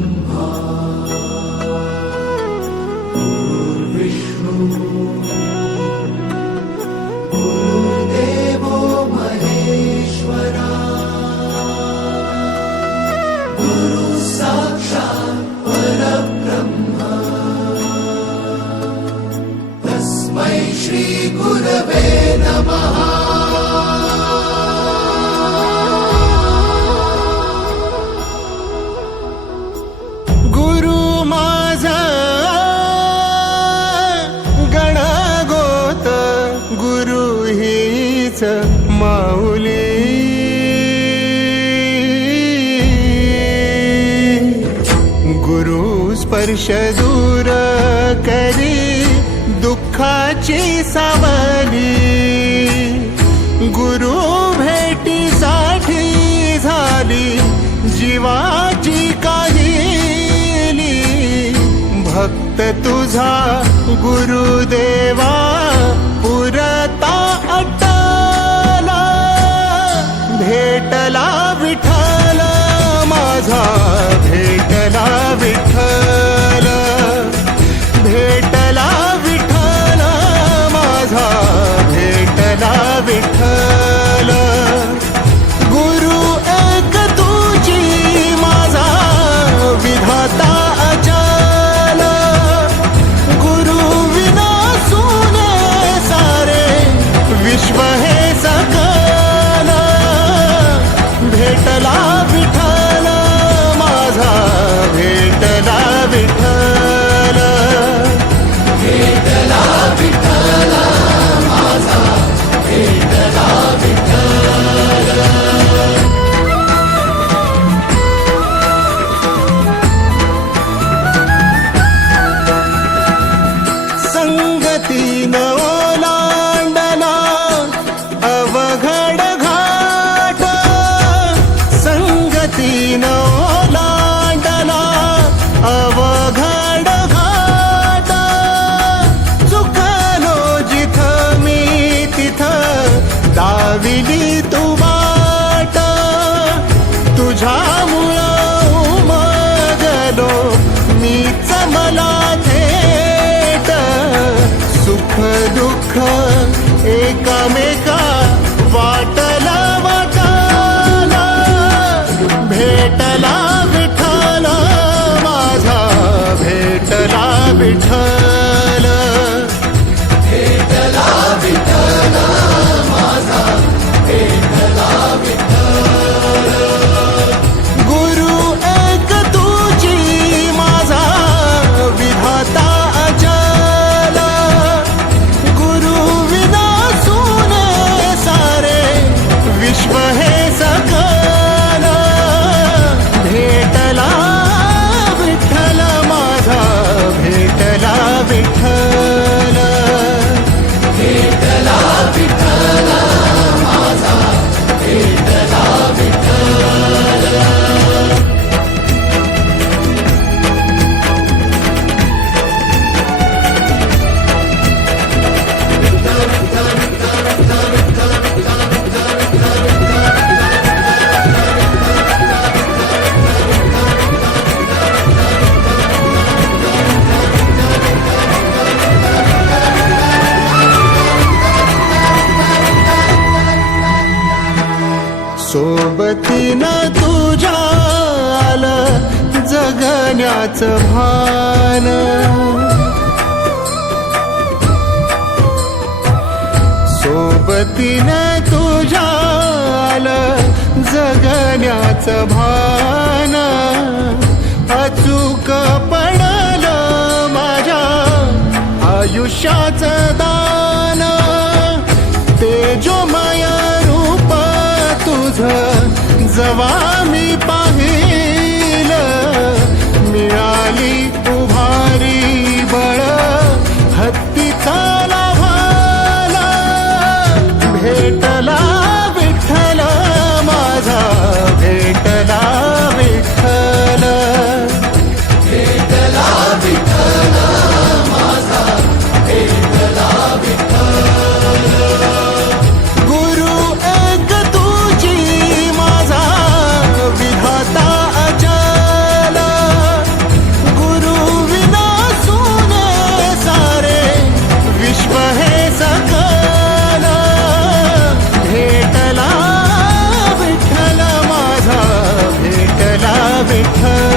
ब्रह्मा गुरुर्विष्णु गुरुर्देवो महेश्वरा गुरु साक्षात् परब्रह्म तस्मै श्री गुरवे नमः। माऊली गुरु स्पर्श दूर करी दुःखाची सावली गुरु भेटीसाठी झाली जीवाची काहिली भक्त तुझा गुरुदेवा पुरता भेटला विठ्ठल माझा भेटला विठ्ठल भेटला विठ्ठल माझा भेटला विठ्ठल गुरु एक तुझी माझा विधाता अचल गुरु विना सुने सारे विश्व हे सकल भेटला विठ्ठल माझा भेटला विठ्ठल भेटला विठ्ठल माझा भेटला विठ्ठल। संगतीन ओलांडला अवघड घाट संगतीन ओलांडला अवघड घाट चुकलो जिथं मी तिथं दाविली तू वाट तुझ्यामुळं उमगलो मीच मला थेट सुख दुःख एकामेका वाटला वाटाला भेटला विठ्ठल माझा भेटला विठ्ठल भेटला विठ्ठल माझा भेटला विठ्ठल गुरु एक तुझी माझा विधाता अचल गुरु विना सुने सारे विश्व हे सकल भेटला विठ्ठल माझा भेटला विठ्ठल भेटला विठ्ठल माझा भेटला विठ्ठल। सोबतीनं तुझ्या आलं जगण्याचं भान सोबतीनं तुझ्या आलं जगण्याचं भान अचूक पडलं माझ्या आयुष्याचं दान तेजोमय रूप तुझं जवा मी पाहिलं मिळाली उभारी बळ हत्तीचा लाभाला भेटला विठ्ठल माझा भेटला विठ्ठल भेटला विठ्ठल माझा भेटला विठ्ठल गुरु एक तुझी माझा विठ्ठल